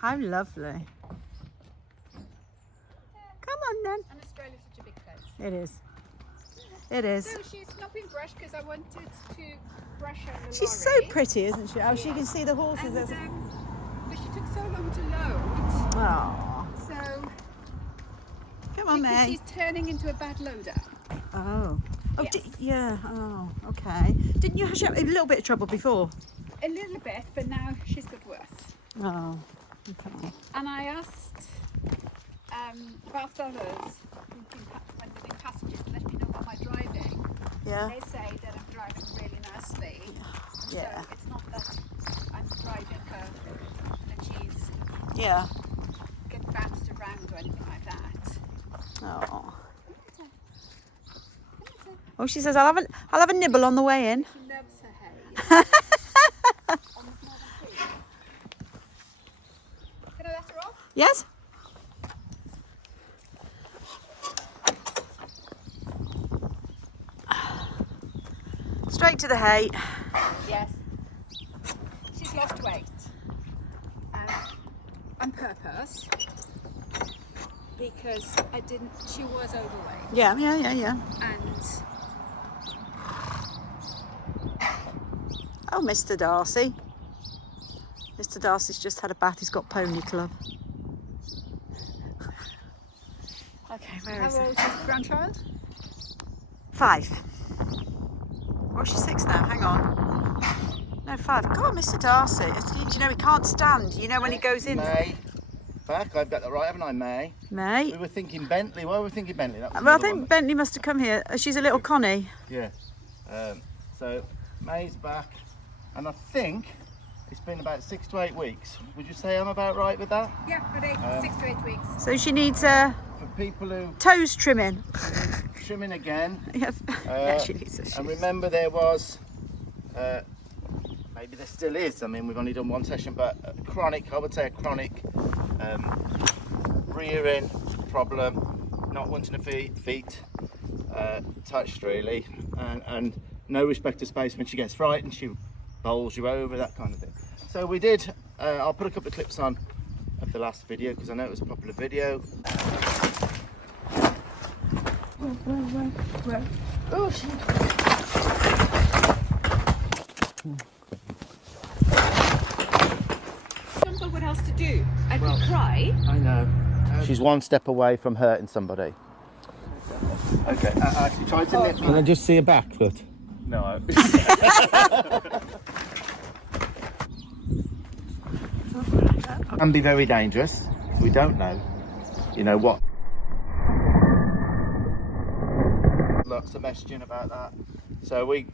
How lovely. Come on then. And Australia's such a big place. It is. It is. So she's not been brushed because I wanted to brush her in the She's lorry. so pretty, isn't she? Oh, she can see the horses. And, but she took so long to load. Oh. So Come on, because May. she's turning into a bad loader. Oh. Oh, Yes. yeah. Oh, okay. Didn't you have a little bit of trouble before? A little bit, but now she's got worse. Oh, okay. And I asked both others when doing passages to let me know about my driving. Yeah. They say that I'm driving really nicely. Yeah. So it's not that I'm driving her and she's Yeah. getting bounced around or anything like that. Oh. Oh, she says I'll have a nibble on the way in. She loves her hay. Can I let her off? Yes. Straight to the hay. Yes. She's lost weight. On purpose. Because she was overweight. Yeah. And Oh, Mr. Darcy. Mr. Darcy's just had a bath. He's got pony club. Okay, where is how it? old is the grandchild? 5. Or is she 6 now? Hang on. No, 5. God, Mr. Darcy. Do you know he can't stand? You know when he goes in. May. Back, I've got that right, haven't I, May? May. We were thinking Bentley. Why were we thinking Bentley? That was Well, I another think one. Bentley must have come here. She's a little Connie. Yeah. So May's back, and I think it's been about 6 to 8 weeks. Would you say I'm about right with that? Yeah, for 6 to 8 weeks. So she needs For people who toes trimming. trimming again, Yeah, yeah, she needs a and shoes. remember there was, maybe there still is. I mean, we've only done one session, but I would say a chronic rear end problem, not wanting the feet touched really, and no respect of space. When she gets frightened, she bowls you over, that kind of thing. So we did, I'll put a couple of clips on of the last video because I know it was a popular video. Oh, she... I don't know what else to do. I could cry. I know. She's one step away from hurting somebody. Okay, actually try to lift. Can I just see a back foot? No. Can be very dangerous. We don't know. You know what? Lots of messaging about that. So we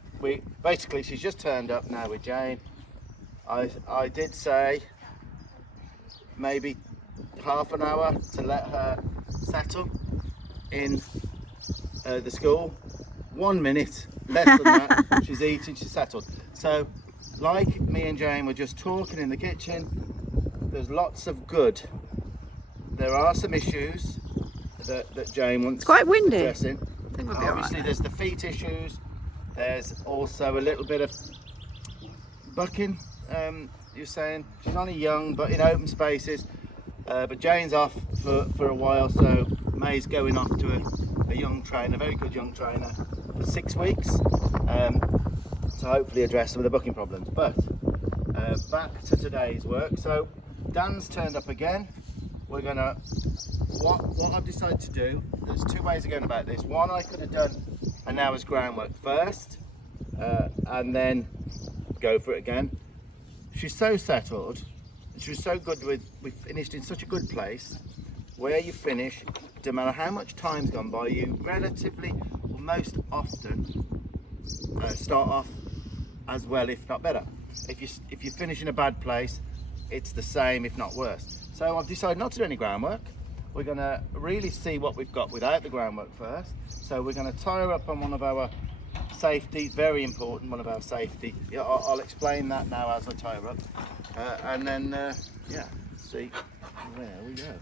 basically, she's just turned up now with Jane. I did say maybe half an hour to let her settle in the school. 1 minute, less than that, she's eating, she's settled. So like me and Jane were just talking in the kitchen, there's lots of good. There are some issues that Jane wants Quite windy. addressing. I think we'll be all Obviously right. there's the feet issues, there's also a little bit of bucking. You're saying she's only young but in open spaces, but Jane's off for a while, so May's going off to a young trainer, a very good young trainer, for 6 weeks to hopefully address some of the bucking problems. But back to today's work. So Dan's turned up again. We're gonna, what I've decided to do, there's 2 ways of going about this. One, I could have done an hour's groundwork first and then go for it again. She's so settled, she was so good we finished in such a good place. Where you finish, no matter how much time's gone by, you relatively, or most often, start off as well, if not better. If you finish in a bad place, it's the same, if not worse. So I've decided not to do any groundwork. We're going to really see what we've got without the groundwork first. So we're going to tie her up on one of our safety, very important, one of our safety. Yeah, I'll explain that now as I tie her up. And then, yeah, see where we go.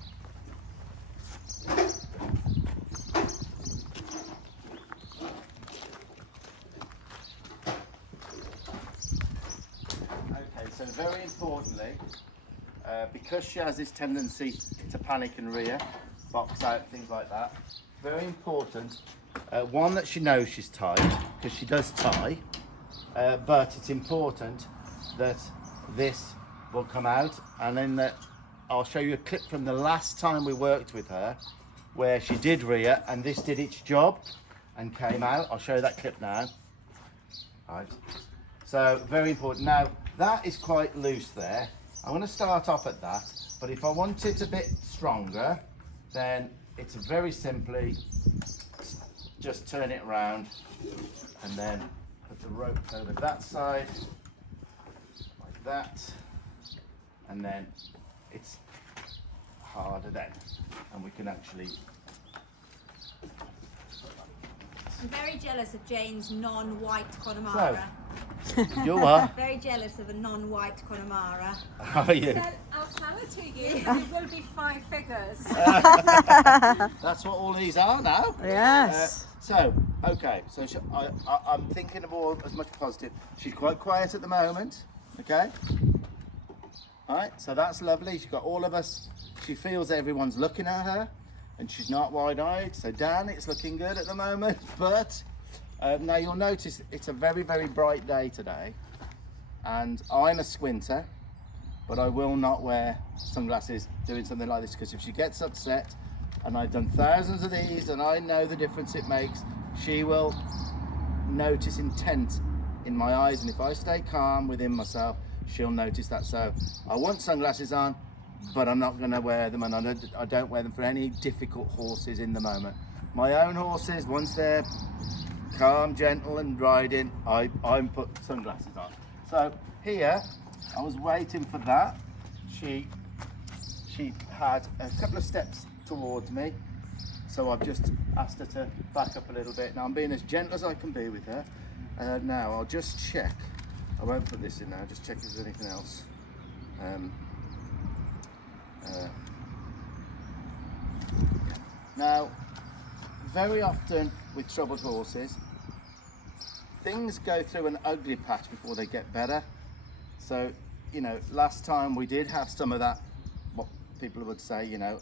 Okay, so very importantly, because she has this tendency to panic and rear, box out, things like that. Very important. One, that she knows she's tied, because she does tie, but it's important that this will come out, and then that I'll show you a clip from the last time we worked with her where she did rear and this did its job and came out. I'll show you that clip now. Right. So very important. Now that is quite loose there. I'm going to start off at that, but if I want it a bit stronger, then it's very simply just turn it around and then put the rope over that side like that, and then it's harder then, and we can actually. I'm very jealous of Jane's non-white Connemara. So, you are. Very jealous of a non-white Connemara. Are you? I'll sell it to you, and it will be 5 figures. That's what all these are now. Yes. Okay, so I'm thinking of all as much positive. She's quite quiet at the moment, okay? All right, so that's lovely. She's got all of us. She feels everyone's looking at her, and she's not wide-eyed. So Dan, it's looking good at the moment, but now you'll notice it's a very, very bright day today, and I'm a squinter, but I will not wear sunglasses doing something like this, because if she gets upset, and I've done thousands of these and I know the difference it makes, she will notice intent in my eyes, and if I stay calm within myself, she'll notice that. So I want sunglasses on, but I'm not going to wear them, and I don't wear them for any difficult horses in the moment. My own horses, once they're calm, gentle and riding, I put sunglasses on. So here, I was waiting for that. She had a couple of steps towards me, so I've just asked her to back up a little bit. Now I'm being as gentle as I can be with her. Now I'll just check, I won't put this in now, just check if there's anything else. Now, very often with troubled horses, things go through an ugly patch before they get better. So, you know, last time we did have some of that, what people would say, you know,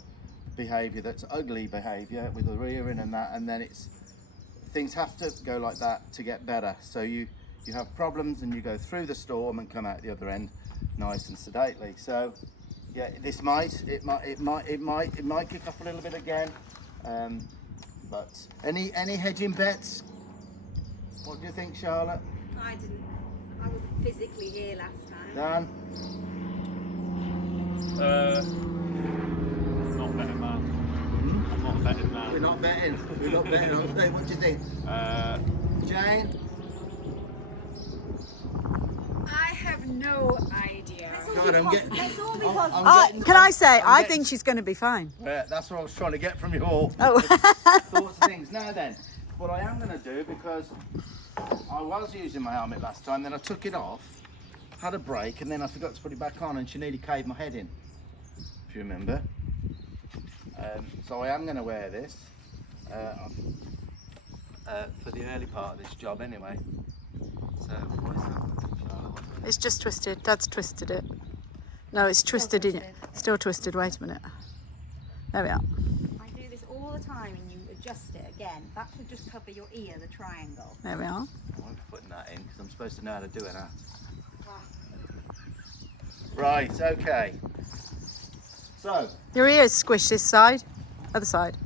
behaviour that's ugly behaviour with the rearing and that, and then things have to go like that to get better. So you have problems and you go through the storm and come out the other end nice and sedately. So yeah, this might kick off a little bit again. But any hedging bets? What do you think, Charlotte? I wasn't physically here last time. Dan? Not betting man. I'm not betting man. We're not betting. We're not betting on today. What do you think? Jane? I have no idea. God, I'm getting. It's all because Can I say, I getting- think she's going to be fine. Yeah, that's what I was trying to get from you all. Oh. Thoughts and things. Now then, what I am going to do, because I was using my helmet last time, then I took it off, had a break, and then I forgot to put it back on, and she nearly caved my head in, if you remember. So I am going to wear this for the early part of this job anyway. So, what is that, Charlotte? It's just twisted. Dad's twisted it. No, it's twisted in it. Still twisted. Wait a minute. There we are. I do this all the time, and you adjust it again. That should just cover your ear, the triangle. There we are. I won't be putting that in because I'm supposed to know how to do it. Right, okay. So, Your ear is squished this side, other side.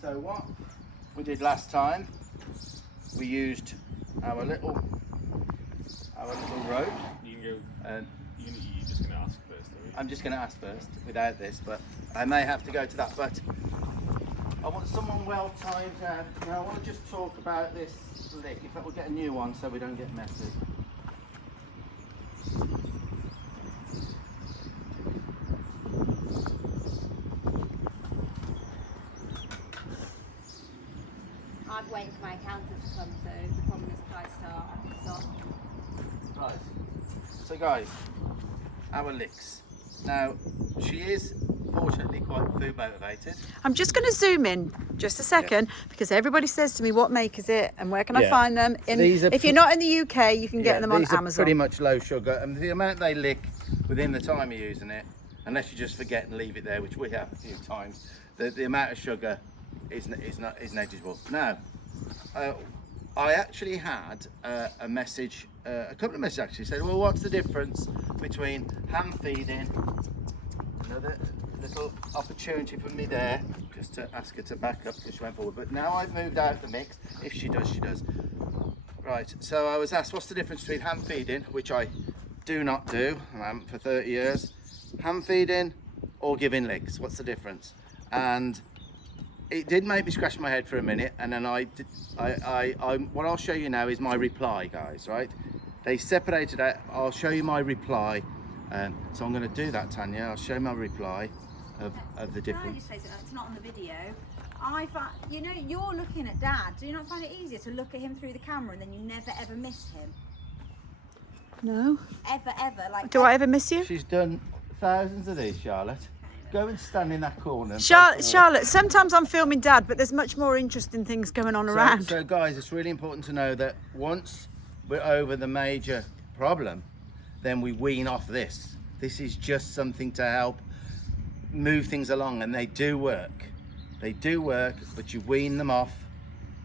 So what we did last time, we used our little rope. You can go. And You're just going to ask first, are you? I'm just going to ask first without this, but I may have to go to that. But I want someone well timed down. Now I want to just talk about this lick. In fact, we'll get a new one so we don't get messy. I'm waiting for my accountant to come, so the problem is if I start, I can stop. Right. So guys, our licks. Now, she is fortunately quite food motivated. I'm just going to zoom in just a second because everybody says to me, what make is it and where can I Yeah. find them? These are If you're not in the UK, you can get them on these are Amazon. pretty much low sugar, and the amount they lick within the time you're using it, unless you just forget and leave it there, which we have a few times, the amount of sugar is negligible. Now, I actually had a message, a couple of messages actually said, well, what's the difference between hand feeding, another little opportunity for me there, just to ask her to back up because she went forward, but now I've moved out the mix. If she does, she does. Right, so I was asked what's the difference between hand feeding, which I do not do, I haven't for 30 years, hand feeding or giving licks, what's the difference? And it did make me scratch my head for a minute, and then what I'll show you now is my reply, guys, right? They separated out, I'll show you my reply, so I'm going to do that, Tanya. I'll show you my reply of the Can I difference. just say something? It's not on the video. I find, you know, you're looking at Dad. Do you not find it easier to look at him through the camera and then you never ever miss him? No. Ever, like. Do I ever miss you? She's done thousands of these, Charlotte. Go and stand in that corner. Charlotte, sometimes I'm filming Dad, but there's much more interesting things going on around. So guys, it's really important to know that once we're over the major problem, then we wean off this. This is just something to help move things along, and they do work. They do work, but you wean them off,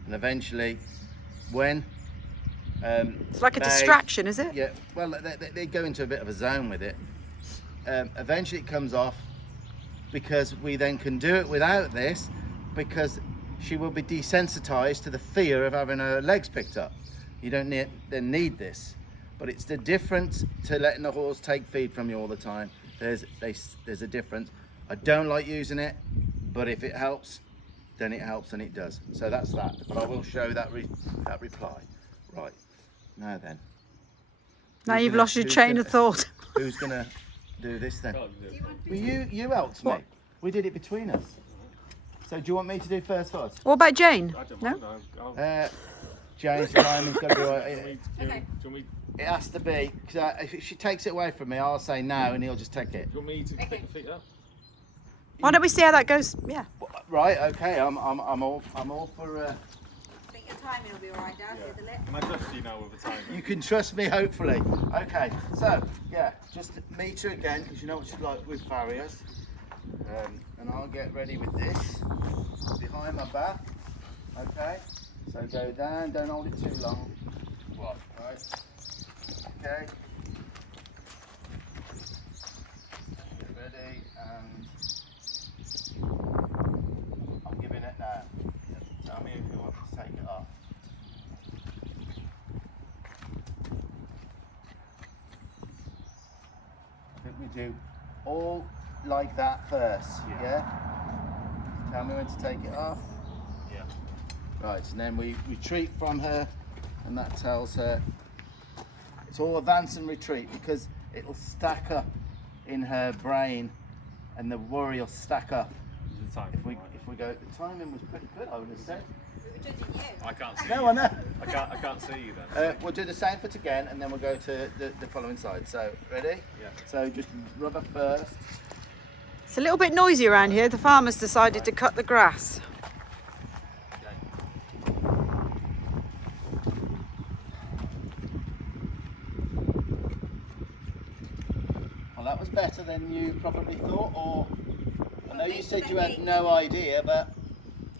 and eventually, when It's like a distraction, is it? yeah, well, they go into a bit of a zone with it. Eventually, it comes off because we then can do it without this, because she will be desensitized to the fear of having her legs picked up. You don't need this, but it's the difference to letting the horse take feed from you all the time. There's a difference. I don't like using it, but if it helps, then it helps, and it does. So that's that. But I will show that reply. Right, now then. Now Who's you've gonna- lost your who's train gonna- of thought. Who's gonna do this then? Can't do it. Well, you helped me. What? We did it between us. So do you want me to do first? What about Jane? I don't No? mind. I'll- James Simon's got to do it. do you want me It has to be, because if she takes it away from me, I'll say no, and he'll just take it. to pick the feet up? Why don't we see how that goes? Yeah. Right? Okay. I'm all for. I think your timing will be alright, Dad, with the lip. Can I trust you now with the time? You can trust me, hopefully. Okay. So yeah, just meet her again, because you know what she's like with farriers. And I'll get ready with this behind my back. Okay. So go down. Don't hold it too long. What? Right. Okay. Get ready, and I'm giving it now. Tell me if you want to take it off. I think we do all like that first, yeah? Tell me when to take it off. Yeah. Right, and then we retreat from her, and that tells her it's all advance and retreat, because it'll stack up in her brain, and the worry will stack up. Is the time? If we go, the timing was pretty good, I would have said. We were judging you. I can't see No, you. I know. I can't see you then. We'll do the same foot again, and then we'll go to the following side. So ready? Yeah. So just rubber first. It's a little bit noisy around here. The farmers decided to cut the grass. Well, that was better than you probably thought, or I know you said you had no idea, but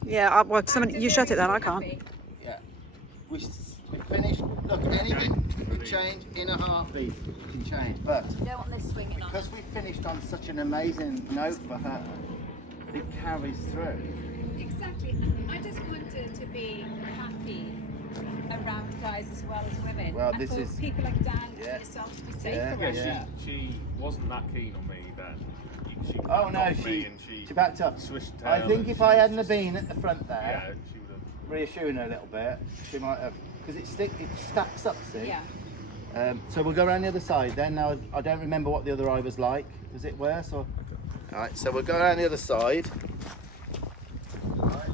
Yeah, well, you shut it then, I can't. yeah, we finished. Look, anything can change in a heartbeat. It can change, but You don't want this swinging on. because we finished on such an amazing note for her, it carries through. Exactly. I just wanted to be happy around guys as well as women. Well, and this for is- people like Dan yeah. and yourself to be safe Yeah, around. Yeah, she wasn't that keen on me then. She Oh no, off me she and she backed up. swished I tail think and if she I was hadn't just- have been at the front Yeah, there, she would have. reassuring her a little bit, she might have, because it stacks up, see? Yeah. So we'll go around the other side then. Now I don't remember what the other eye was like. Was it worse or? Alright, so we'll go around the other side. Alright,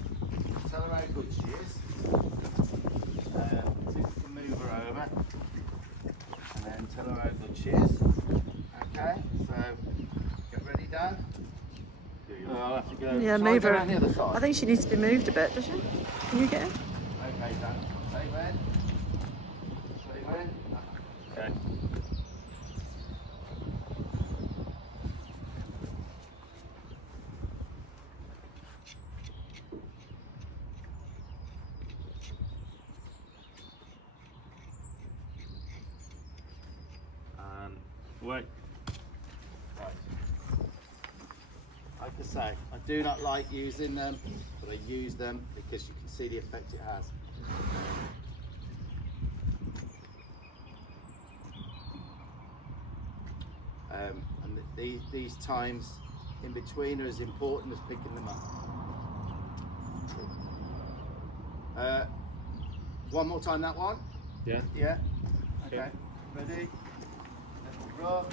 tell her how good she is. See if we can move her over. And then tell her how good she is. Okay, so get ready, Dan. Oh, I'll have to go. Yeah, Shall I move go her. around the other side. I think she needs to be moved a bit, does she? Can you get her? Okay, Dan. Say when. Say when. Okay. Wait. Right. Like I say, I do not like using them, but I use them because you can see the effect it has. And these times in between are as important as picking them up. One more time, that one. Yeah. Yeah. Okay. Yeah. Ready? Let me rub.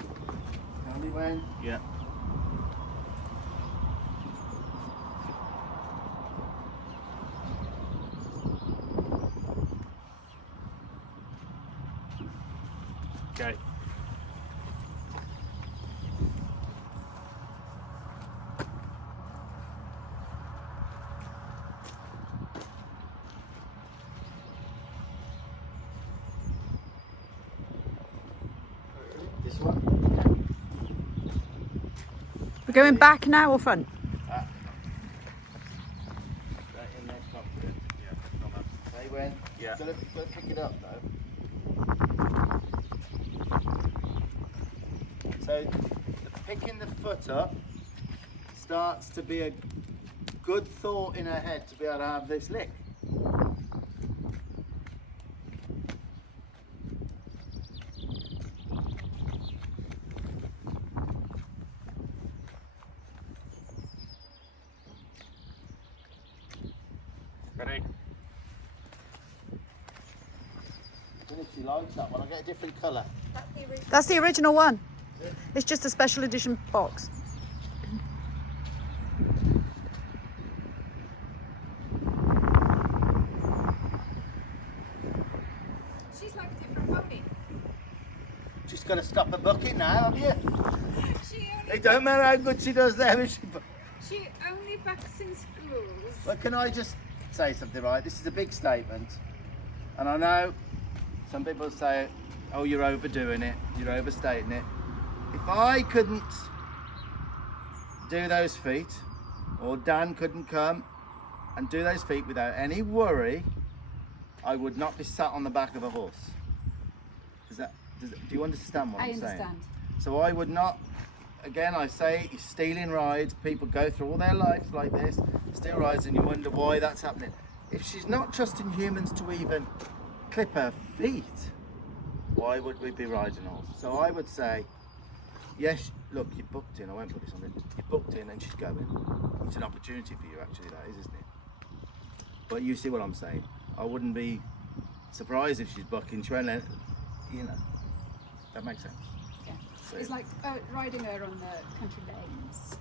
Tell me when. Yeah. Okay. This one. We're going back now or front? Right in there, confident. Yeah. On that. Say when. Yeah. Got to pick it up though. So picking the foot up starts to be a good thought in her head to be able to have this lick. Ready? I don't know if she likes that one. I'll get a different colour. That's the original. That's the original one. It's just a special edition box. She's like a different pony. Just going to stop her bucket now, have you? She It don't matter how good she does there. she only backs in schools. But can I just say something, right? This is a big statement. And I know some people say, oh, you're overdoing it, you're overstating it. If I couldn't do those feet, or Dan couldn't come and do those feet without any worry, I would not be sat on the back of a horse. Do you understand what I'm saying? I understand. So I would not, again, I say you're stealing rides. People go through all their lives like this, steal rides, and you wonder why that's happening. If she's not trusting humans to even clip her feet, why would we be riding a horse? So I would say, yes, look, you booked in. I won't put this on it. You booked in and she's going. It's an opportunity for you, actually, that is, isn't it? But you see what I'm saying. I wouldn't be surprised if she's bucking. She won't let, you know, that makes sense. Yeah. So- It's like riding her on the country lanes.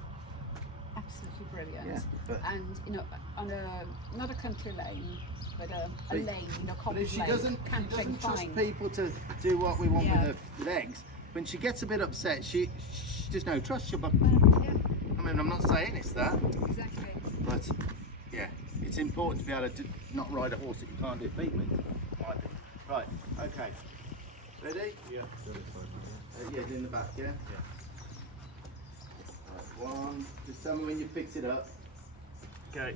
Absolutely brilliant. Yeah, but- and you know, on a not a country lane, but a But- lane, you know, But common if she lane, doesn't cantering trust fine. people to do what we want Yeah. with her legs, when she gets a bit upset, she there's no trust. She'll buck. Yeah, I mean, I'm not saying it's that, exactly. but yeah, it's important to be able to not ride a horse that you can't do feet with. My opinion. Right. Okay. Ready? Yeah. Yeah, in the back. Yeah. Right, one. Just tell me when you picked it up. Okay.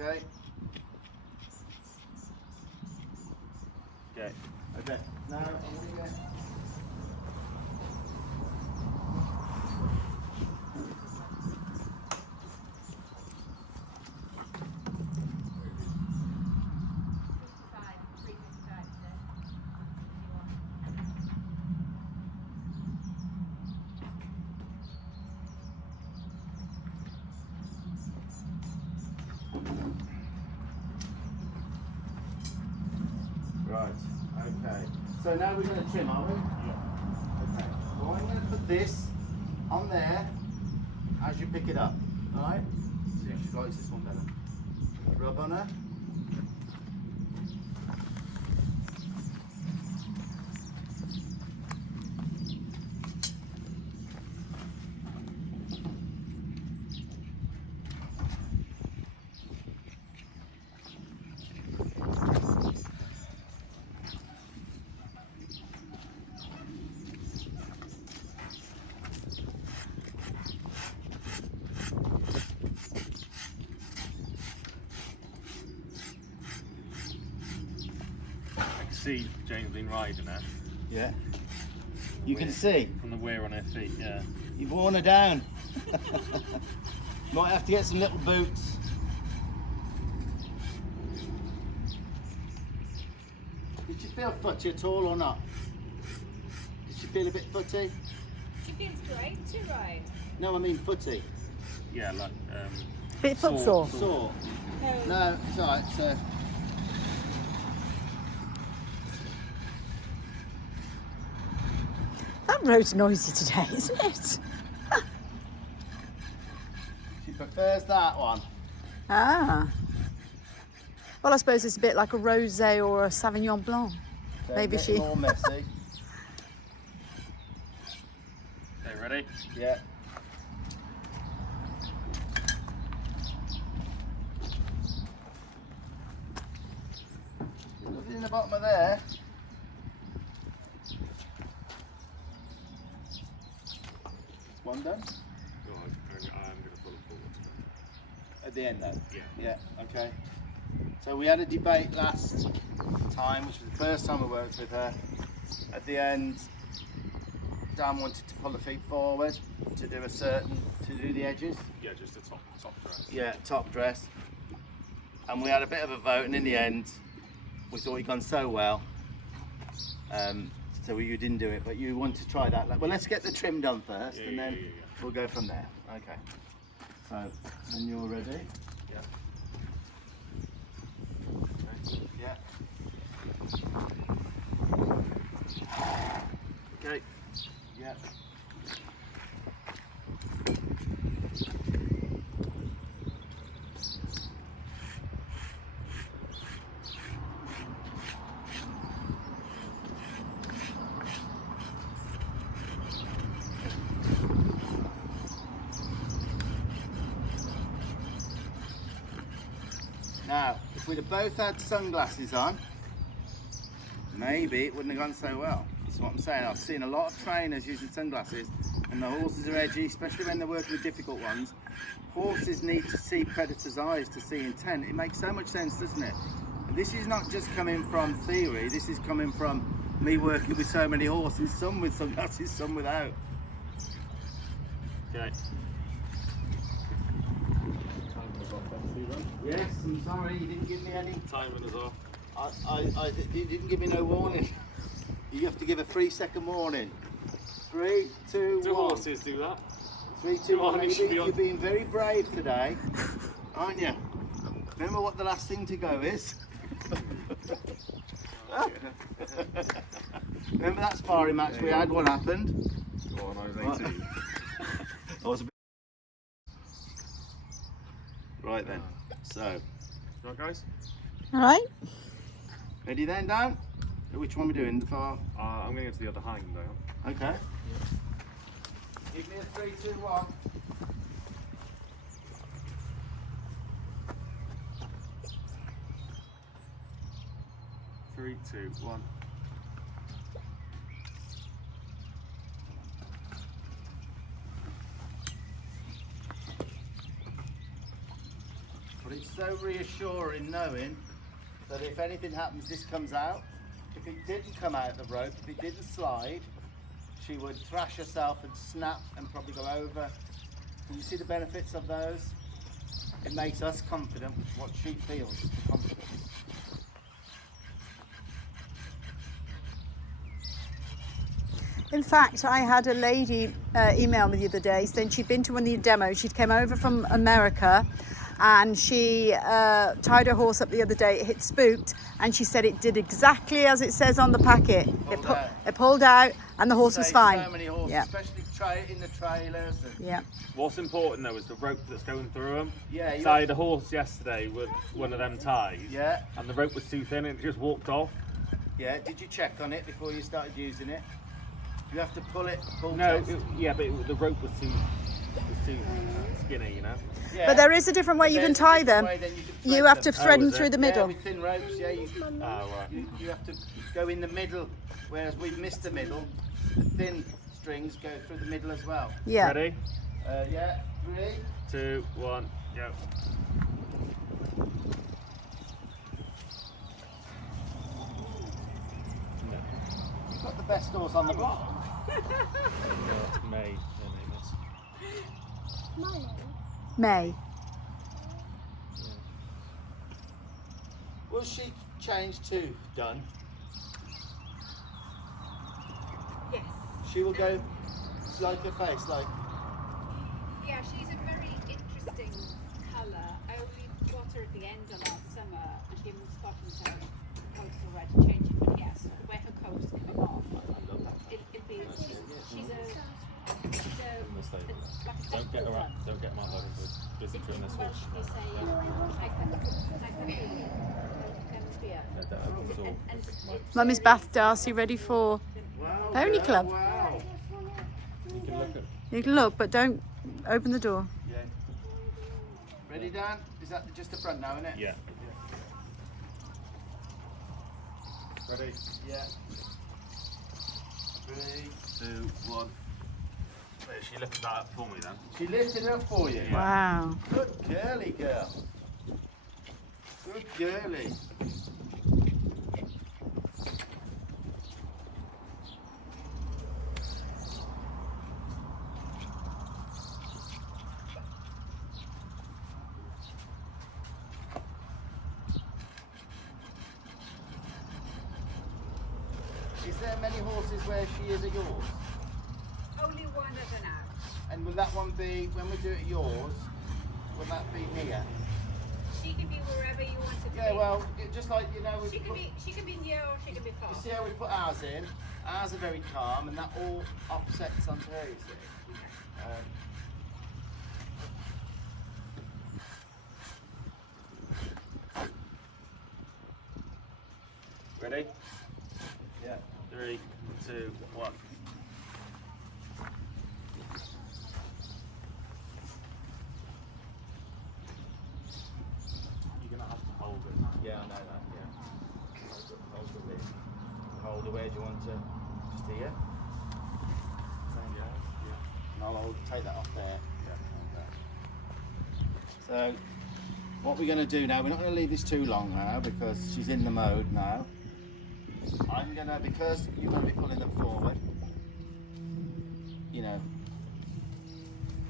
Okay. Okay. Okay. Now I'm gonna get. Right, okay. So now we're going to trim, are we? Yeah. Okay. Well, I'm going to put this on there as you pick it up, alright? See if she likes this one better. Rub on her. see Jane's been riding her. Yeah. You can see. From the wear on her feet, yeah. You've worn her down. Might have to get some little boots. Did you feel footy at all or not? Did you feel a bit footy? She feels great to ride. No, I mean footy. Yeah, like Bit footsore. Sore. No, it's alright, so. That road's noisy today, isn't it? She prefers that one. Ah. Well, I suppose it's a bit like a rosé or a Sauvignon Blanc. So Maybe a bit she- more messy. Okay, ready? Yeah. There's nothing in the bottom of there. One done? No, I'm going to pull it forward. At the end though? Yeah. Yeah, okay. So we had a debate last time, which was the first time I worked with her. At the end, Dan wanted to pull the feet forward to do the edges. Yeah, just the top dress. Yeah, top dress. And we had a bit of a vote, and in the end, we thought he'd gone so well. So you didn't do it, but you want to try that. Well, let's get the trim done first, and then we'll go from there. Okay. So, when you're ready. Yeah. Yeah. Okay. Yeah. Now, if we'd have both had sunglasses on, maybe it wouldn't have gone so well. That's what I'm saying. I've seen a lot of trainers using sunglasses, and the horses are edgy, especially when they're working with difficult ones. Horses need to see predators' eyes to see intent. It makes so much sense, doesn't it? And this is not just coming from theory, this is coming from me working with so many horses, some with sunglasses, some without. Okay. Yes, I'm sorry, you didn't give me any. Timing is off. You didn't give me no warning. You have to give a 3-second warning. 3, 2, 1. Do horses do that? 3, 2, 1. Come on, You're being very brave today, aren't you? Remember what the last thing to go is? Remember that sparring match we had? What happened? Go on, I was 18. I was a bit... Right then, so, Right, guys? All right. ready then, Dan? Which one are we doing? The far? I'm going to go to the other hang now. Okay. Give me a 3, 2, 1. Three, two, one. But it's so reassuring knowing that if anything happens, this comes out. If it didn't come out the rope, if it didn't slide, she would thrash herself and snap and probably go over. Can you see the benefits of those? It makes us confident with what she feels confident. In fact, I had a lady email me the other day saying she'd been to one of the demos. She'd came over from America and she tied her horse up the other day. It hit spooked and she said it did exactly as it says on the packet. It pulled out and the horse was fine. So many horses, Yeah. especially in the trailers. And Yeah. What's important though is the rope that's going through them. yeah, So I had a horse yesterday with one of them ties. yeah, And the rope was too thin and it just walked off. yeah. Did you check on it before you started using it? You have to pull No, test. the rope was too skinny, you know. Yeah. But there is a different way you There's can a tie different them. way then you can You thread have to them. thread Oh, them is through it? the Yeah, middle. with thin ropes, yeah, Oh, right. you have to go in the middle, whereas we've missed the middle. The thin strings go through the middle as well. Yeah. Ready? Yeah, 3. 2, 1, go. best horse on the block. It's May, her name is. May. Will she change to done? Yes. She will go like her face, like. Yeah, she's a very interesting colour. I only got her at the end of last summer and she hasn't started to her coat's already changing. But yes, the way her coat's coming off, I love that. it'll be, she's a Mistake. like a Don't get her one. out. Don't get them out like a busy trim this Well, horse. she's a, Mummy's Bath Darcy ready for Wow, Pony girl, Club. Wow. You can look at. You can look, but don't open the door. Yeah. Ready, Dan? Is that just the front now, isn't it? Yeah. Ready? Yeah. 3, 2, 1. Wait, she lifted that up for me then. She lifted it up for you. Wow. Good girly, girl. Good girly. Is there many horses where she is at yours? Only one of them now. And will that one be, when we do it at yours, will that be here? She can be wherever you want her to Yeah, be. well, just like, you know, She can be near or she can be far. you see how we put ours in? Ours are very calm and that all offsets onto her, you see. Ready? Yeah. 3, 2, 1. You're gonna have to hold it. Yeah, I know that, yeah. Hold the bit. Hold it, where do you want to? Just here? And I'll take that off there. So, what we're going to do now, we're not going to leave this too long now because she's in the mode now. I'm going to, because you're going to be pulling them forward, you know,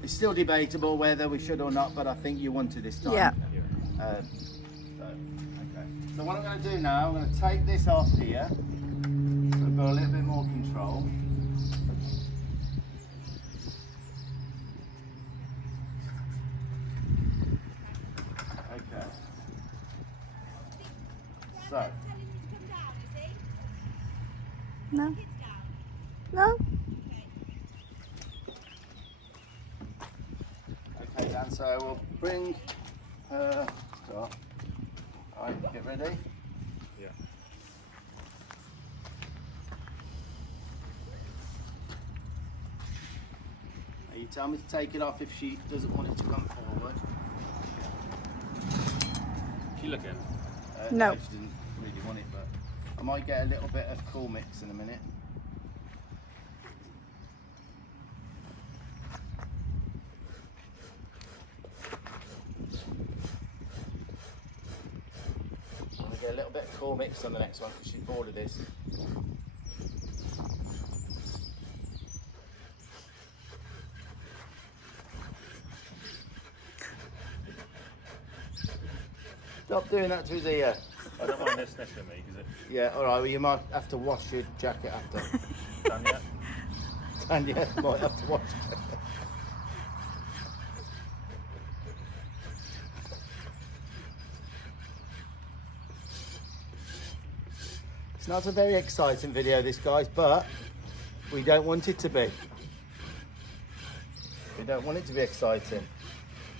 it's still debatable whether we should or not, but I think you want to this time. Yeah. Okay. So what I'm going to do now, I'm going to take this off here. So I've got a little bit more control. Okay. So, No. No. okay, Dan. So we'll bring her up. All right, get ready. Yeah. Now you tell me to take it off if she doesn't want it to come forward. She looking? No. She didn't really want it, but I might get a little bit of cool mix in a minute. I'm going to get a little bit of cool mix on the next one because she's bored of this. Stop doing that to his ear. I don't mind this sniffing me because it. Yeah, alright, well you might have to wash your jacket after. Done yet? Tanya might have to wash it. It's not a very exciting video this guys, but we don't want it to be. We don't want it to be exciting.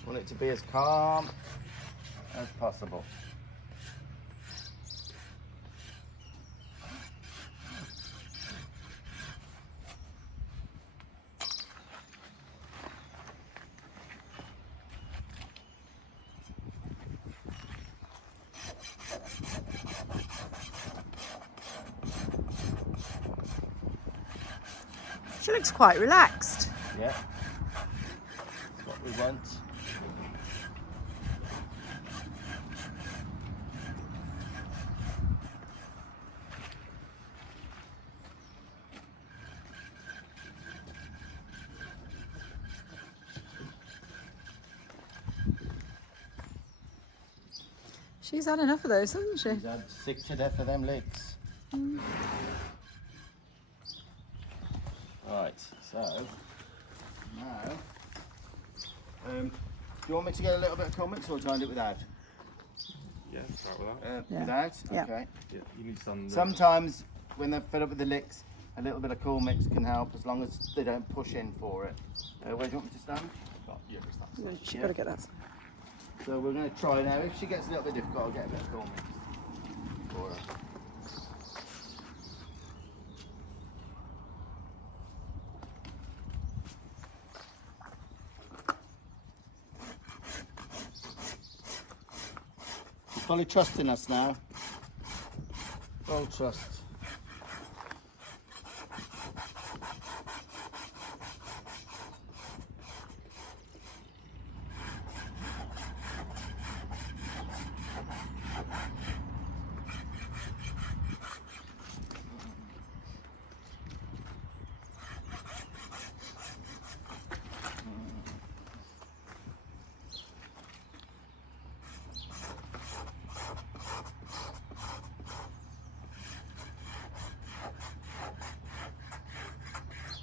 We want it to be as calm as possible. She looks quite relaxed. Yeah, that's what we want. She's had enough of those, hasn't she? She's had sick to death of them licks. Right, so now, do you want me to get a little bit of comics or try and do it without? Yeah, start with that. Yeah. Without? Yeah. Okay. Yeah, you need some. Sometimes when they're fed up with the licks, a little bit of cool mix can help as long as they don't push in for it. Where do you want me to stand? Yeah, just that. She's got to get that. So we're going to try now. If she gets a little bit difficult, I'll get a bit of cool mix for her. She's fully trusting us now. Full trust.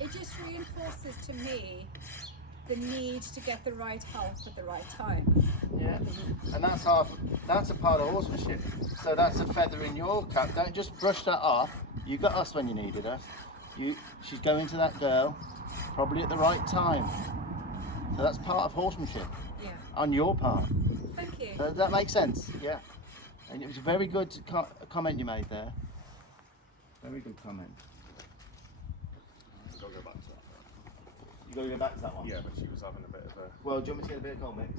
It just reinforces to me the need to get the right help at the right time. Yeah, and that's a part of horsemanship. So that's a feather in your cap. Don't just brush that off. You got us when you needed us. She's going to that girl, probably at the right time. So that's part of horsemanship Yeah. on your part. Thank you. Does that make sense? Yeah. And it was a very good comment you made there. Very good comment. I'll go back to that. You got to go back to that one. Yeah, but she was having a bit of a. Well, do you want me to get a bit of cold mix?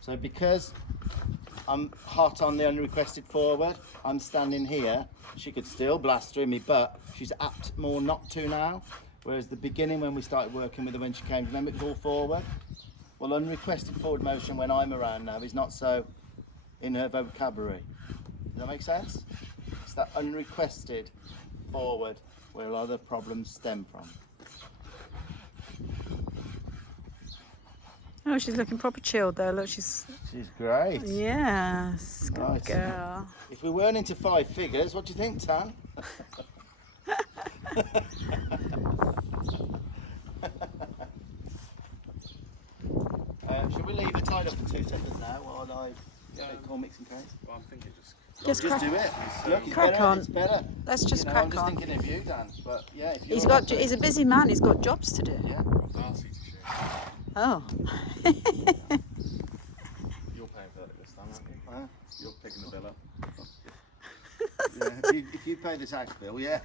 So because I'm hot on the unrequested forward, I'm standing here. She could still blast through me, but she's apt more not to now. Whereas the beginning when we started working with her, when she came, remember it was all forward? Well, unrequested forward motion when I'm around now is not so in her vocabulary. Does that make sense? It's that unrequested forward where a lot of the problems stem from. Oh, she's looking proper chilled there. Look, she's. She's great. Yes, good Right. girl. If we weren't into 5 figures, what do you think, Tan? Should we leave her tied up for 2 seconds now while I get call mix and case? Well, I'm thinking just. Just crack, Just do it. Look, it's crack better. on. It's better. Let's just I'm crack just on. thinking of you, Dan. But yeah, if you're He's a busy man. He's got jobs to do. Yeah. Darcy to share. Oh. You're paying for that this time, aren't you? Huh? You're picking the bill up. Yeah, if you pay the tax bill, yeah.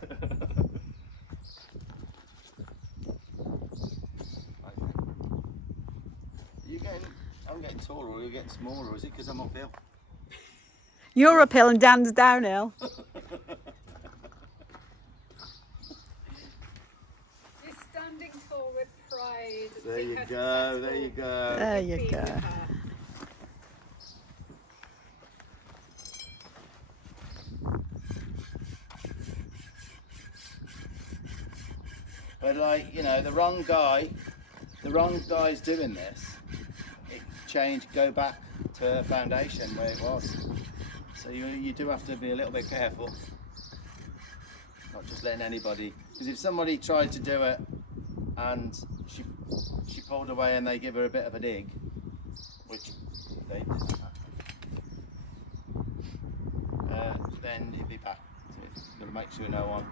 I'm getting taller, or you're getting smaller, is it because I'm uphill? You're uphill and Dan's downhill. You're standing tall with pride. and There seeing you how go, there you successful go. There you you've go. been with her. But like, you know, the wrong guy's doing this. Go back to foundation where it was. So you do have to be a little bit careful. Not just letting anybody, because if somebody tried to do it and she pulled away and they give her a bit of a dig, which they did, then it'd be back to make sure no one.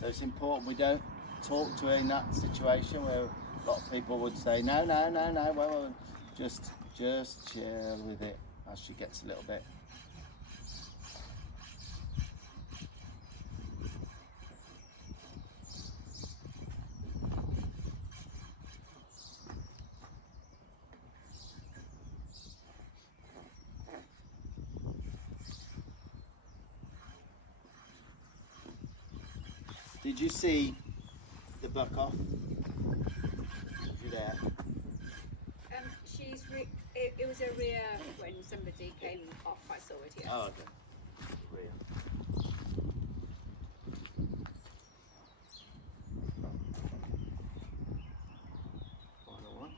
So it's important we don't talk to her in that situation where a lot of people would say, no, well, just chill with it as she gets a little bit. Did you see the buck off? You there? It was a rear when somebody came off. I saw it. Yes. Oh, okay. Rear. Final one.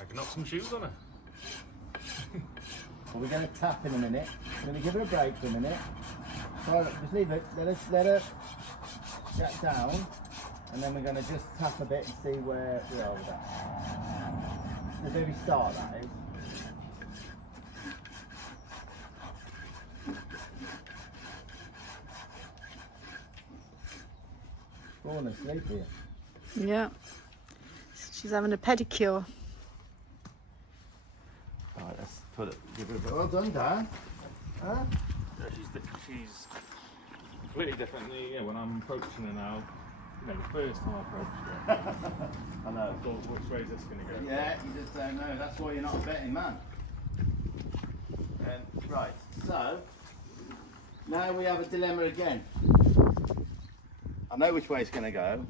I can knock some shoes on her. Well, we're going to tap in a minute. We're going to give her a break for a minute. So just leave it. Let her get down, and then we're going to just tap a bit and see where we are with that. The very start, that is. Falling asleep here. Yeah. She's having a pedicure. Right, let's put it. Give her a bit. Well done, Dan. Huh? Yeah, she's completely different. Yeah, when I'm approaching her now, you know, the first time I approached her, I know. I thought, which way is this going to go? Yeah, you just don't know. That's why you're not a betting man. Right, so now we have a dilemma again. I know which way it's going to go,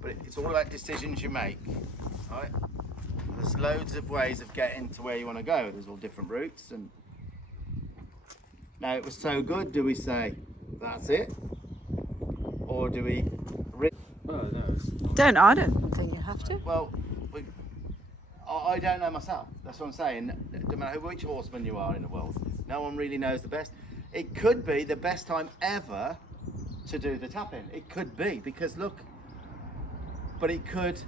but it's all about decisions you make. Right? There's loads of ways of getting to where you want to go. There's all different routes, and now it was so good. Do we say that's it, or do we? Oh, no, it's I don't think you have to. Well, I don't know myself. That's what I'm saying. No matter which horseman you are in the world, no one really knows the best. It could be the best time ever to do the tapping. It could be, because look, but it could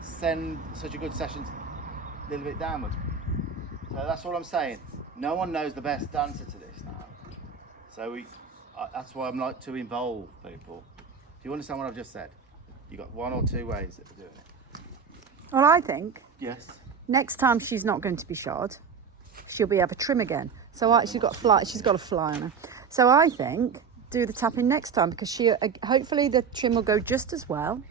send such a good session a little bit downwards. So that's all I'm saying. No one knows the best answer to this now. So that's why I'm like to involve people. Do you understand what I've just said? You got one or two ways of doing it. Well, I think Yes. next time she's not going to be shod, she'll be able to trim again. So she's got a fly on her. So I think do the tapping next time, because hopefully the trim will go just as well,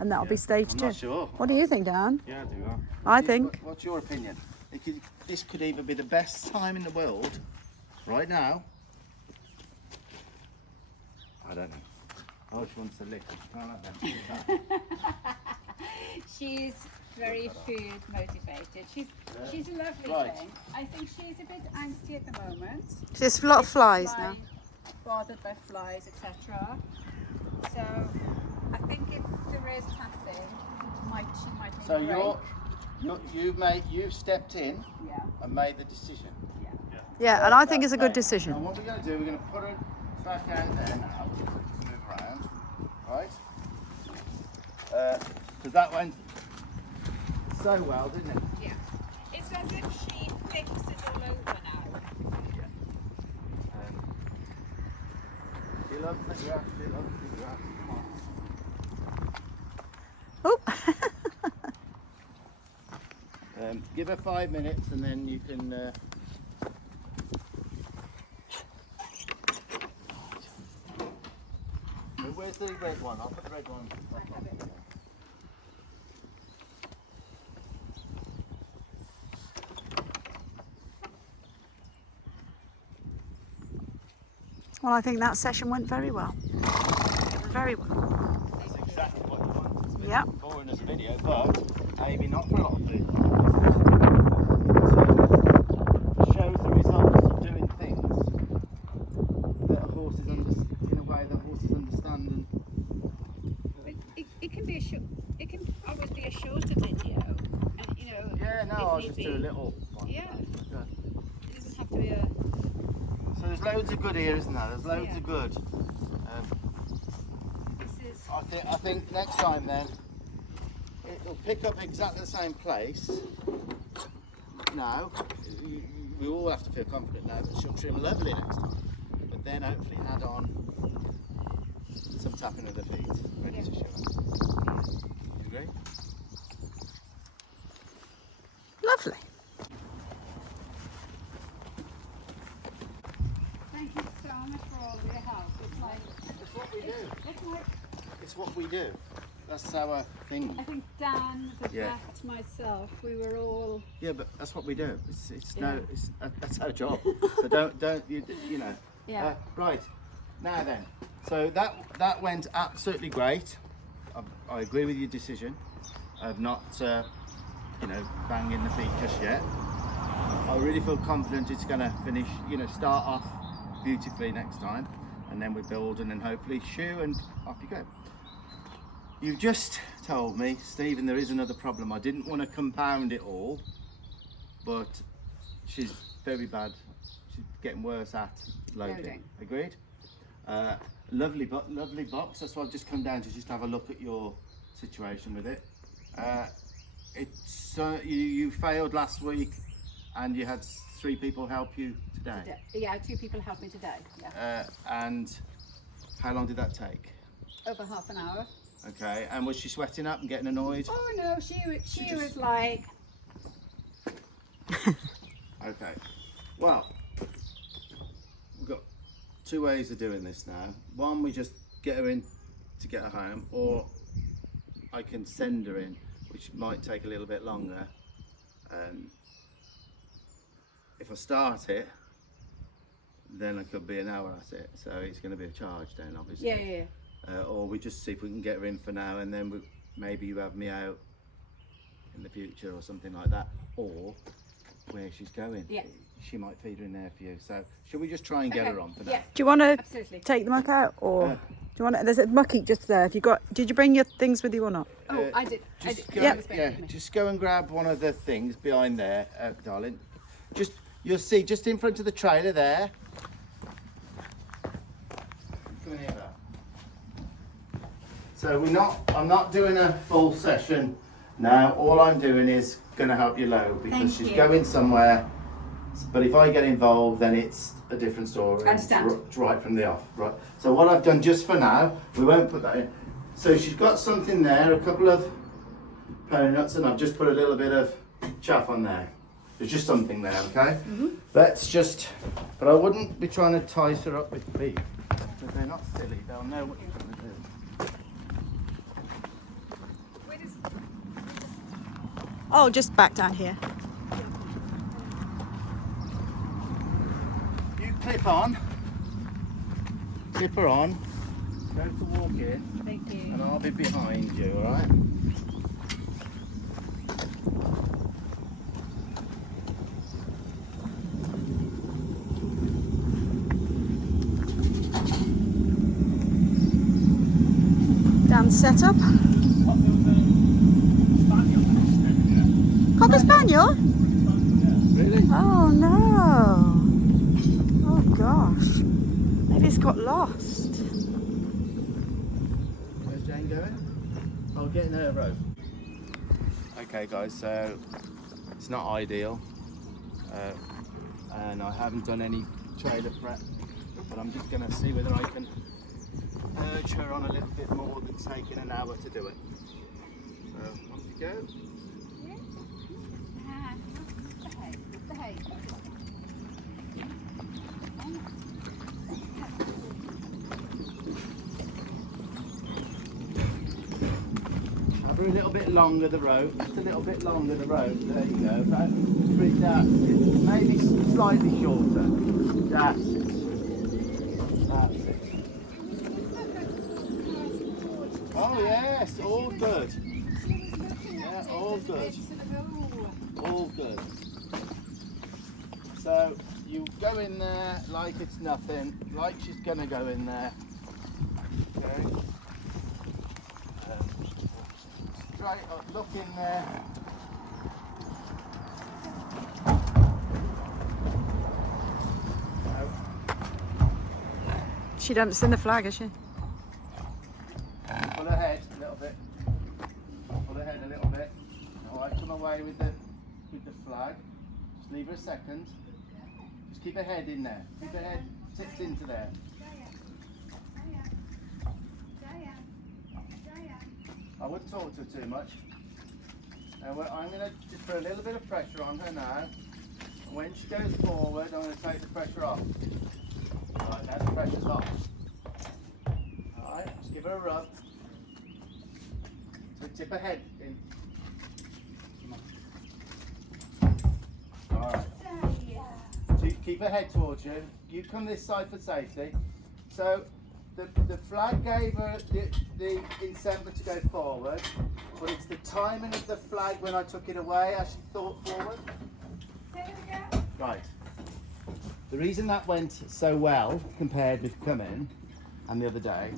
and that'll be stage I'm 2. not sure. What do you think, Dan? yeah, do that. I think. What's your opinion? This could either be the best time in the world right now. I don't know. Oh, she wants to lick. Can't have that. She's very food motivated. She's a lovely Right. thing. I think she's a bit angsty at the moment. There's a lot of flies now. Bothered by flies, etc. So I think if there is tapping, she might need So a break. you've stepped in Yeah. and made the decision. Yeah, and I think it's a good decision. And what we're going to do, we're going to put her back out there now. Move around, right? Because that went so well, didn't it? Yeah. It's as if she thinks it's all over now. She loves the grass, she loves the grass. Come on. Oh, Give her 5 minutes and then you can. Where's the red one? I'll put the red one. well, I think that session went very well. Very well. That's exactly what you want. It's a bit Yeah. boring as a video, but maybe not for a lot of people. It shows the results of doing things that horses in a way that horses understand. And It can be it can always be a shorter video, and you know. yeah, no, if I'll need just be. do a little one. Yeah. Yeah. It doesn't have to be a. So there's loads of good here, isn't there? There's loads Yeah. of good. This is I think next time then it'll pick up exactly the same place. Now we all have to feel confident now that she'll trim lovely next time. But then hopefully add on some tapping of the feet, ready to show. You agree? Lovely. thank you so much for all of your help. It's like It's what we do. it's like It's what we do. That's our thing. I think Dan, the Yeah. vet, myself, we were all Yeah, but that's what we do. Yeah. That's our job. So don't you know. Yeah. Right. Now then. So that went absolutely great. I agree with your decision of not banging the feet just yet. I really feel confident it's going to finish. Start off beautifully next time, and then we build, and then hopefully shoe, and off you go. You've just told me, Stephen, there is another problem. I didn't want to compound it all, but she's very bad. She's getting worse at loading. Loading. Agreed? Lovely box. That's why I've just come down to just have a look at your situation with it. You failed last week, and you had 3 people help you today. yeah, 2 people helped me today. Yeah. And how long did that take? Over half an hour. Okay, and was she sweating up and getting annoyed? Oh no, she just- was like Okay, well, we've got 2 ways of doing this now. One, we just get her in to get her home, or I can send her in, which might take a little bit longer. If I start it, then I could be an hour at it, so it's going to be a charge then, obviously. yeah. Or we just see if we can get her in for now, and then maybe you have me out in the future or something like that, or where she's going. Yeah. She might feed her in there for you. So should we just try and get Okay, her on for now? yeah. Do you want to Absolutely. take the muck out, or do you want to? There's a muck heap just there. Did you bring your things with you or not? Oh, I did. Just go, Yeah. just go and grab one of the things behind there, darling. You'll see just in front of the trailer there. Come in here, Belle. So I'm not doing a full session now. All I'm doing is going to help you load because Thank she's you. going somewhere. But if I get involved, then it's a different story. Understand. It's right from the off, right? So what I've done just for now, we won't put that in. So she's got something there, a couple of pony nuts, and I've just put a little bit of chaff on there. There's just something there, okay? Let's just, but I wouldn't be trying to tice her up with feet. Because they're not silly, they'll know what you're trying to do. Oh, just back down here. You clip her on, go to walk in, Thank you. and I'll be behind you, alright? Down set up. Cocker spaniel? Really? Oh no. Oh gosh. Maybe it's got lost. Where's Jane going? Oh, getting her rope. Okay guys, so it's not ideal. And I haven't done any trailer prep, but I'm just going to see whether I can urge her on a little bit more than taking an hour to do it. So off you go. The hay. Have her a little bit longer the rope, just a little bit longer the rope. There you go. That's it. Maybe slightly shorter. That's it. That's it. Oh yes, all good. Yeah, all good. All good. So you go in there like it's nothing, like she's gonna go in there. Okay. Straight up, look in there. she don't seen the flag, has she? Pull her head a little bit. Pull her head a little bit. Alright, come away with the flag. Just leave her a second. Just keep her head in there. Keep her head tipped into there. I wouldn't talk to her too much. Now I'm going to just put a little bit of pressure on her now. And when she goes forward, I'm going to take the pressure off. Alright, now the pressure's off. Alright, just give her a rub. So tip her head in. Alright. So you keep her head towards you. You come this side for safety. So the flag gave her the incentive to go forward, but it's the timing of the flag when I took it away as she thought forward. Right. The reason that went so well compared with coming and the other day,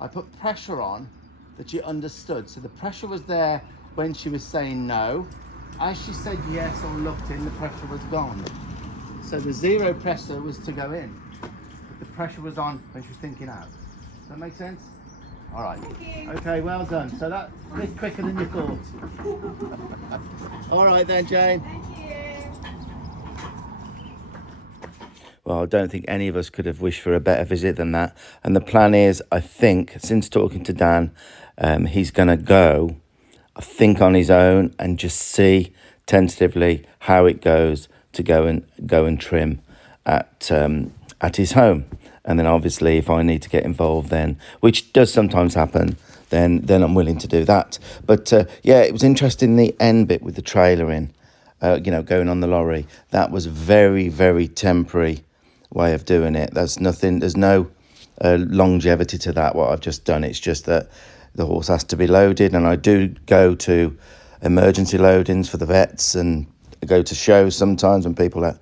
I put pressure on that she understood. So the pressure was there when she was saying no. As she said yes or looked in, the pressure was gone. So the zero pressure was to go in. But the pressure was on when she was thinking out. Does that make sense? All right. Okay, well done. So that went quicker than you thought. All right then, Jane. Well, I don't think any of us could have wished for a better visit than that. And the plan is, I think, since talking to Dan, he's going to go, I think, on his own and just see tentatively how it goes to go and trim at his home. And then obviously if I need to get involved then, which does sometimes happen, then I'm willing to do that. But yeah, it was interesting, the end bit with the trailer in, going on the lorry. That was very, very temporary way of doing it. There's no longevity to that, what I've just done. It's just that the horse has to be loaded, and I do go to emergency loadings for the vets, and I go to shows sometimes when people are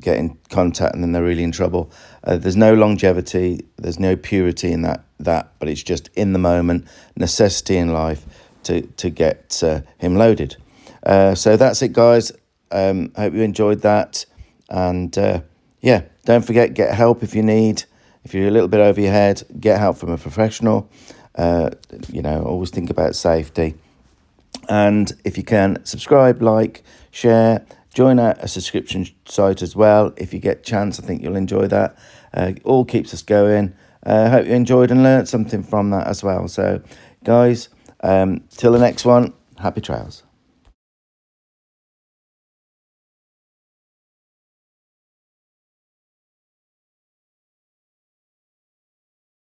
get in contact and then they're really in trouble. There's no longevity, there's no purity in that, but it's just in the moment, necessity in life to get him loaded. So that's it, guys. I hope you enjoyed that, and yeah, don't forget, get help if you need. If you're a little bit over your head, get help from a professional. Always think about safety. And if you can, subscribe, like, share, join a subscription site as well. If you get a chance, I think you'll enjoy that. All keeps us going. I hope you enjoyed and learnt something from that as well. So, guys, till the next one, happy trails.